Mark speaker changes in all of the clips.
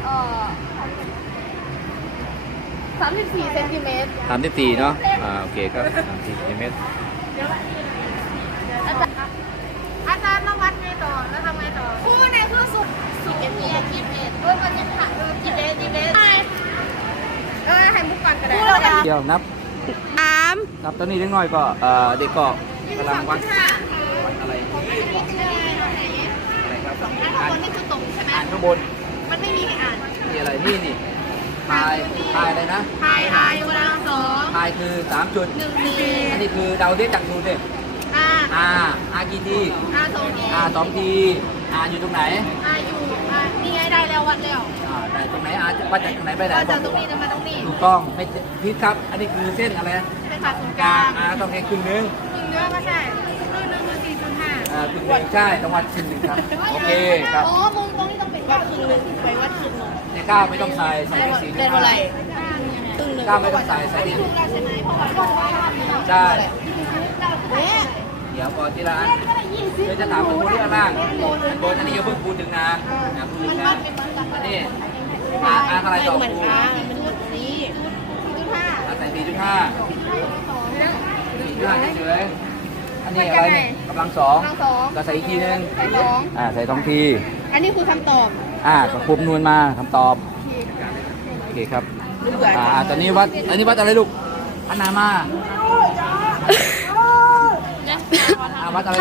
Speaker 1: 34 เซนติเมตร
Speaker 2: 34เนาะโอเคครับ34 เซนติเมตร
Speaker 1: อาจารย์มาวัดไงต่อแล้วทำไงต่อคู่ในคือสุด21ก็จะผ่าน21ให้มุกก่อนก็ได้
Speaker 2: เดี๋ยวนับ
Speaker 1: 3
Speaker 2: ครับตอนนี้เล็กน้อยก็เด็กก็กำลังวัดอะไรครับ
Speaker 1: ข้างบนนี่คือตรงใช่ไหม
Speaker 2: อ่านข้างบน
Speaker 1: มันไม่มีให้อ่าน
Speaker 2: นี่อะไรนี่พายอะไรนะ
Speaker 1: พายเวลา2
Speaker 2: พายคือ3 จุด
Speaker 1: 1 ที
Speaker 2: อันนี้คือเดาได้จากดูดิอากี่ที2 ทีอยู่ตรงไหน
Speaker 1: อยู่นี่ไงได้แล้ววัดแล้ว
Speaker 2: ได้ตรงไหนวัดจากตรงไหนไปไหน
Speaker 1: จากตรงนี้มาตรงนี้
Speaker 2: ถูกต้องไม่ผิดครับอันนี้คือเส้นอะไร
Speaker 1: เป็นผ่าศูนย์กลาง
Speaker 2: ต้องแค่ครึ่งนึง
Speaker 1: ก็ใช่ครึ่งนึงคือ4.5
Speaker 2: ครึ่งนึงใช่ต้องวัดครึ่งนึงครับโอเคครับ
Speaker 1: มุมตรงนี้ต้องเป็นวัดครึ่งนึงไปวัดครึ่งนึง
Speaker 2: ในก้าวไม่ต้องใส่แค่4.5
Speaker 1: ได้เท่าไหร่ครึ่งนึง
Speaker 2: ก้าวไม่ต้องใส่ดิใช่เดี๋ยวก่อนทีละอันเดี๋ยวจะถามคุณที่ข้างล่างบนอันนี้อย่าเพิ่งพูดถึงนะพูดถึงนะอันนี้อะไรต่อครูใส่4.5เฉยๆอันนี้อะไรเนี่ยกำลัง2ก็ใส่อีกทีนึงใส่2 ที
Speaker 1: อันนี้คือคำตอบ
Speaker 2: ก็ควบนวลมาคำตอบโอเคครับตอนนี้วัดอันนี้วัดอะไรลูกอันนามาวัดอะไร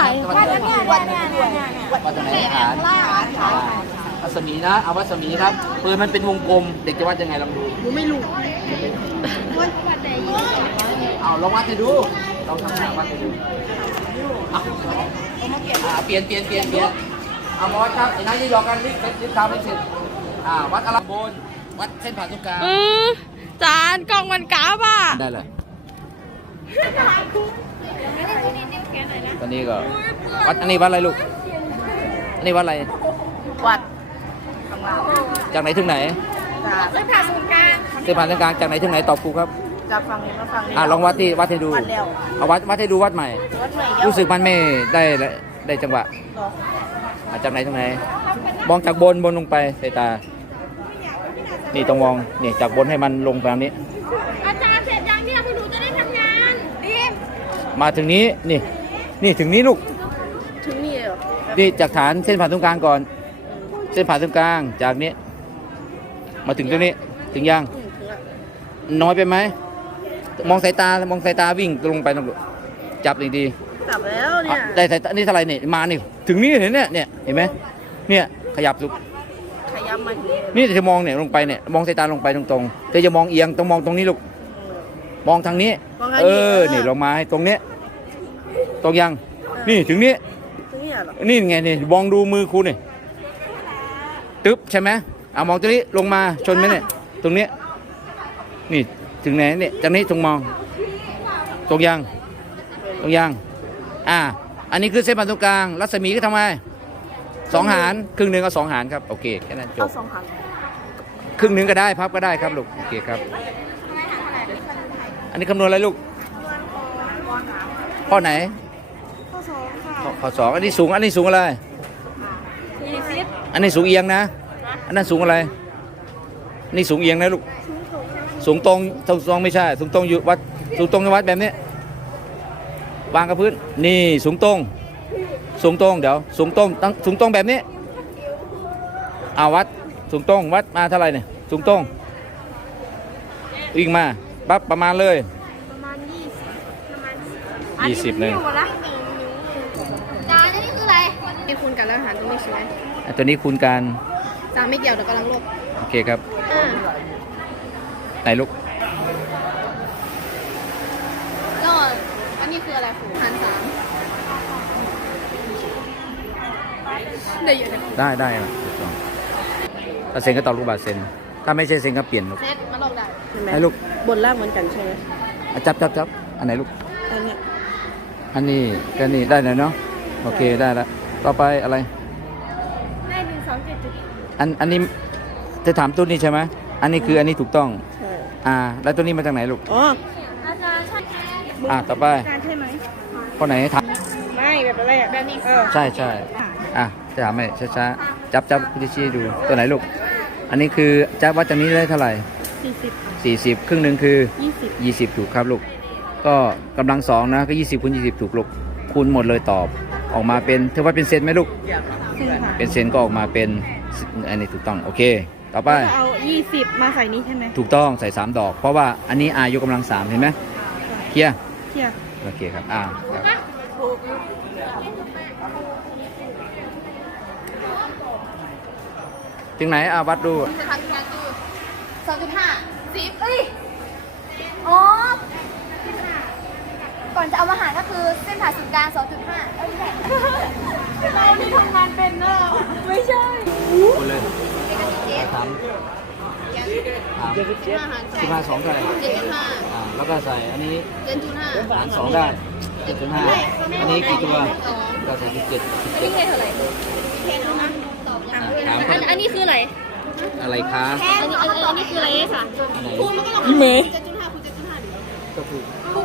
Speaker 2: วัดตรงไหนฐานรัศมีนะเอาวัดรัศมีครับปืนมันเป็นวงกลมเด็กจะวัดยังไงลองดู
Speaker 1: ไม่รู้
Speaker 2: ลองวัดให้ดูลองทำหน้าวัดให้ดูเปลี่ยนเอามาวัดครับไอ้นายจะยอกันรีบทำให้เสร็จวัดอะไรบนวัดเส้นผ่านศูนย์กลาง
Speaker 1: จานกล่องมันกราฟ
Speaker 2: ได้เลยตอนนี้ก็วัดอันนี้วัดอะไรลูกอันนี้วัดอะไร
Speaker 1: วัด
Speaker 2: จากไหนถึงไหน
Speaker 1: เส้นผ่านศูนย์กลาง
Speaker 2: จากไหนถึงไหนตอบครูครับ
Speaker 1: จากฝั่งนี้มาฝั่งนี้
Speaker 2: ลองวัดให้ดูเอาวัดให้ดูวัดใหม่รู้สึกมันไม่ได้จังหวะจากไหนถึงไหนมองจากบนลงไปสายตานี่ต้องมองนี่จากบนให้มันลงไปทางนี้
Speaker 1: อาจารย์เสร็จยังเนี่ยพวกหนูจะได้ทำงาน
Speaker 2: มาถึงนี้นี่ถึงนี้ลูก
Speaker 1: ถึงนี่เหรอ
Speaker 2: นี่จากฐานเส้นผ่านตรงกลางก่อนเส้นผ่านตรงกลางจากนี้มาถึงตรงนี้ถึงยังน้อยไปไหมมองสายตาวิ่งลงไปตรงจับดี
Speaker 1: ๆจับแล้วเนี่ย
Speaker 2: ได้สายตานี่เท่าไรเนี่ยมานี่ถึงนี่เห็นเนี่ยเห็นไหมเนี่ยขยับลูก
Speaker 1: มา
Speaker 2: นี่จะมองเนี่ยลงไปเนี่ยมองสายตาลงไปตรงๆจะมองเอียงต้องมองตรงนี้ลูกมองทางนี้นี่ลงมาให้ตรงนี้ตรงยังนี่ถึงนี้นี่ไงนี่มองดูมือครูนี่ตึ๊บใช่ไหมมองตรงนี้ลงมาชนไหมเนี่ยตรงนี้นี่ถึงไหนเนี่ยจากนี้ตรงมองตรงยังอันนี้คือเส้นผ่านตรงกลางรัศมีก็ทำไง2 หารครึ่งนึงเอา2 หารครับโอเคแค่นั้นจบครึ่งนึงก็ได้พับก็ได้ครับลูกโอเคครับอันนี้คำนวณอะไรลูกข้อไหนข้อ 2อันนี้สูงอะไรอันนี้สูงเอียงนะอันนั้นสูงอะไรนี่สูงเอียงนะลูกสูงตรงไม่ใช่สูงตรงอยู่วัดสูงตรงในวัดแบบนี้วางกับพื้นนี่สูงตรงเดี๋ยวสูงตรงแบบนี้วัดสูงตรงวัดมาเท่าไหร่เนี่ยสูงตรงวิ่งมาปั๊บประมาณเลย
Speaker 1: ประมาณ
Speaker 2: 20เลย
Speaker 1: จานนี่คืออะไรนี่คูณกันแล้วหารตรงนี้ใช่ไหม
Speaker 2: ตัวนี้คูณกัน
Speaker 1: จานไม่เกี่ยวแต่กำลังลบ
Speaker 2: โอเคครับไหนลูก
Speaker 1: ก็อันนี้คืออะไรครูหาร3
Speaker 2: ได้ถูกต้องถ้าเซ็นก็ต่อลูกบาทเซ็นถ้าไม่ใช่เซ็นก็เปลี่ยนลูก
Speaker 1: เซ็นมาลงได้
Speaker 2: ให้ลูก
Speaker 1: บนล่างเหมือนกันใช่ไหม
Speaker 2: จับอันไหนลูก
Speaker 1: อันนี้
Speaker 2: ก็นี่ได้เลยเนาะโอเคได้แล้วต่อไปอะไร
Speaker 1: ได้1 2 7จุด
Speaker 2: อันนี้จะถามตัวนี้ใช่ไหมอันนี้คืออันนี้ถูกต้อง
Speaker 1: ใช่
Speaker 2: แล้วตัวนี้มาจากไหนลูก
Speaker 1: อาจารย์ใช่
Speaker 2: ต่อไป
Speaker 1: อาจารย์ใช่ไหม
Speaker 2: ข้อไหนถาม
Speaker 1: ไม่แบบอะไรแบบนี้
Speaker 2: ใช่จะถามให้ช้าๆจับคุณชี้ดูตัวไหนลูกอันนี้คือจะวัดจากนี้ได้เท่าไหร่
Speaker 1: 40
Speaker 2: 40ครึ่งหนึ่งคือ
Speaker 1: 20
Speaker 2: 20ถูกครับลูกก็กำลังสองนะก็20คูณ20ถูกลูกคูณหมดเลยตอบออกมาเป็นเธอว่าเป็นเซนไหมลูก
Speaker 1: เส้นผ่า
Speaker 2: เป็นเซนก็ออกมาเป็นอันนี้ถูกต้องโอเคต่อไป
Speaker 1: เอา 20 มาใส่นี้ใช่ไหม
Speaker 2: ถูกต้องใส่3ดอก เพราะว่าอันนี้ r ยกกำลัง3เห็นไหมเคลียร์
Speaker 1: เที่ย
Speaker 2: โอเคครับครับถึงไหนวัดดู
Speaker 1: จะทำงานคือ2.5 10เอ้ยอ๋อก่อนจะเอามาหารก็คือเส้นผ่าศูนย์กลาง 2.5 เอ้ยไม่ใช่ไม่ทำงานเป็นเนอะไม่ใช่
Speaker 2: หมดเลยถาม15 2เท่าไหร่แล้วก็ใส่อันนี้หาร2ได้7.5อันนี้กี่ตัวก็ใส่17
Speaker 1: นี่ไงเท่าไหร่
Speaker 2: ถาม
Speaker 1: อันนี้คืออะไร
Speaker 2: อะไรคะ
Speaker 1: อันนี้คืออะไรค่ะ
Speaker 2: อันไหน
Speaker 1: ยี่เมย์
Speaker 2: ก็ถูก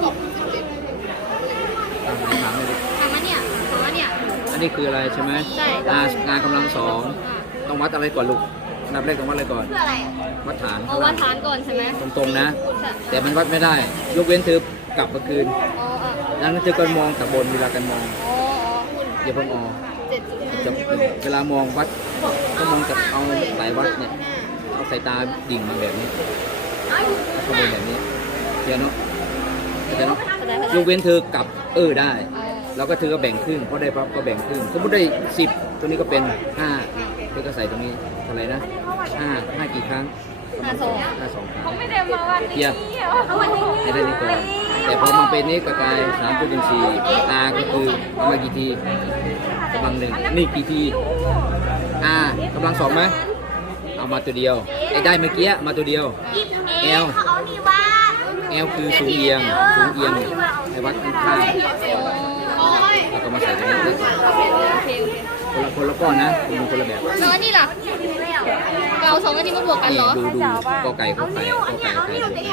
Speaker 2: ถามเลยดิ
Speaker 1: ถามมาเนี่ย
Speaker 2: อันนี้คืออะไรใช่ไหม
Speaker 1: ใช่
Speaker 2: งานกำลัง2ต้องวัดอะไรก่อนลูกอันดับแรกต้องวัดอะไรก่อน
Speaker 1: เพื่ออะไร
Speaker 2: วัดฐาน
Speaker 1: เอาวัดฐานก่อนใช่ไหม
Speaker 2: ตรงๆนะ แต่มันวัดไม่ได้ ยกเว้นเธอกลับมาคืน
Speaker 1: อ๋อ
Speaker 2: ดังนั้นเธอก็มองแต่บนเวลากันมอง
Speaker 1: อ๋อ
Speaker 2: อย่าเพิ่งออก
Speaker 1: 7.5
Speaker 2: จะเวลามองวัดก็มองจากเอาสายวัดเนี่ยเอาสายตาดิ่งมาแบบนี้เอาขบวนแบบนี้เดี๋ยวเนาะเข้าใจเนาะยกเว้นเธอกลับได้ แล้วก็เธอก็แบ่งครึ่งเพราะได้ปั๊บก็แบ่งครึ่งสมมติได้10ตัวนี้ก็เป็น5เธอก็ใส่ตรงนี้เท่าไหร่นะ5กี่ครั้ง5 2ครั้ง
Speaker 1: ไม่ได้มาวัน
Speaker 2: เทียบให้ได้นี้ก่อนแต่พอมาเป็นนี้ก็กลาย3คูณ4 r ก็คือเอามากี่ทีกำลังหนึ่งนี่กี่ที r กำลัง2ไหมเอามาตัวเดียวไอ้ได้เมื่อกี้มาตัวเดียว l l คือสูงเอียงให้วัดข้างๆแล้วก็มาใส่ตรงนี้ได้ก่อนคนละก้อนนะคุณคนละแบบ
Speaker 1: แล้วอันนี้ล่ะเรา2อันนี้มาบวกกันเหรอ
Speaker 2: ดูกอไก่เขาไก่กอไก่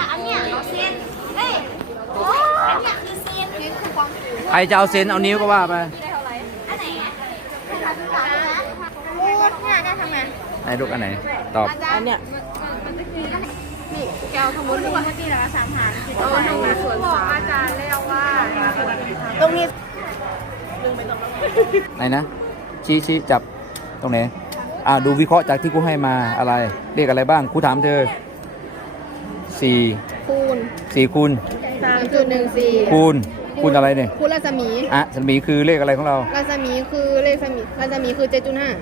Speaker 2: ใครจะเอาเซนเอานิ้วก็ว่าไปไหนลูกอันไหนตอบ
Speaker 1: อันเนี้ยนี่แก้วทั้งหมดทุกคนที่ละ3 หารทั้งหมดส่วน3อาจารย์เรียกว่าตรงนี้
Speaker 2: ไหนนะชี้จับตรงไหนดูวิเคราะห์จากที่กูให้มาอะไรเรียกอะไรบ้างครูถามเธอ4คูณ
Speaker 1: 3.14
Speaker 2: คูณอะไรเนี่ย
Speaker 1: คูณรัศมี
Speaker 2: รัศมีคือเลขอะไรของเรา
Speaker 1: รัศมีคือเลขรัศมีคือ 7.5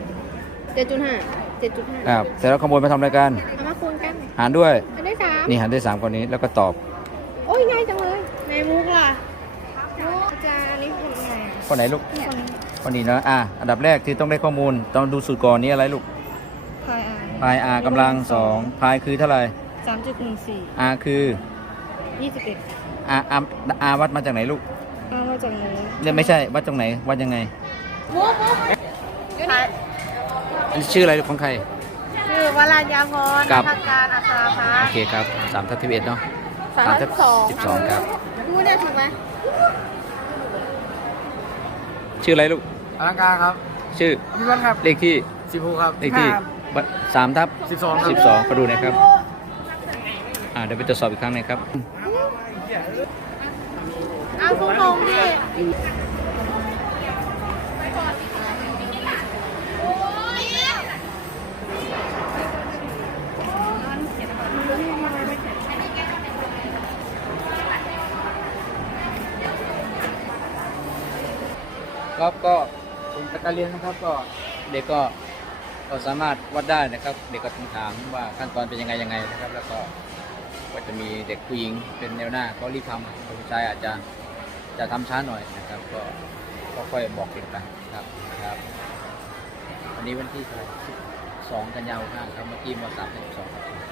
Speaker 2: เสร็จแล้วขโมยมาทำรายการ
Speaker 1: เอามาคูณกัน
Speaker 2: หารด้วย
Speaker 1: อันได้3
Speaker 2: นี่หารด้วย3คนนี้แล้วก็ตอบ
Speaker 1: โอ้ยง่ายจังเลยในมุกล่ะอาจารย์อันนี้คือไง
Speaker 2: คนไหนลูกคนนี้นะอันดับแรกที่ต้องได้ข้อมูลต้องดูสูตรก่อนนี้อะไรลูก
Speaker 1: พาย
Speaker 2: พาย r กำลัง2พายคือเท่าไหร่
Speaker 1: 3.14
Speaker 2: r คือ
Speaker 1: 21
Speaker 2: r วัดมาจากไหนลูก
Speaker 1: มาจากไหน
Speaker 2: เนี่ยไม่ใช่วัดตรงไหนวัดยังไง
Speaker 1: มุก
Speaker 2: อันนี้ชื่ออะไรของใคร
Speaker 1: ชื่อวรานยาพร
Speaker 2: กับ
Speaker 1: ทางการอัคราภา
Speaker 2: โอเคครับ3/11เนาะ3/12ครับ
Speaker 1: พูดได้ถูกไหม
Speaker 2: ชื่ออะไรลูก
Speaker 3: อลังการครับ
Speaker 2: ชื่อ
Speaker 3: พี่วัดครับ
Speaker 2: เลขที่
Speaker 3: 16ครับ
Speaker 2: เลขที่3/12
Speaker 3: 12
Speaker 2: ขอดูหน่อยครับเดี๋ยวไปตรวจสอบอีกครั้งหนึงครับ
Speaker 1: เอาคุณลงดิ
Speaker 2: ครับก็เป็นการเรียนนะครับก็เด็กก็สามารถวัดได้นะครับ เด็กก็ต้องถามว่าขั้นตอนเป็นยังไงนะครับ แล้วก็จะมีเด็กผู้หญิงเป็นแนวหน้าก็รีบทำผู้ชายอาจจะทำช้าหน่อยนะครับ ก็ค่อยบอกเด็กไปครับวันนี้วันที่2 กันยายนครับเมื่อกี้ม.3 12ครับ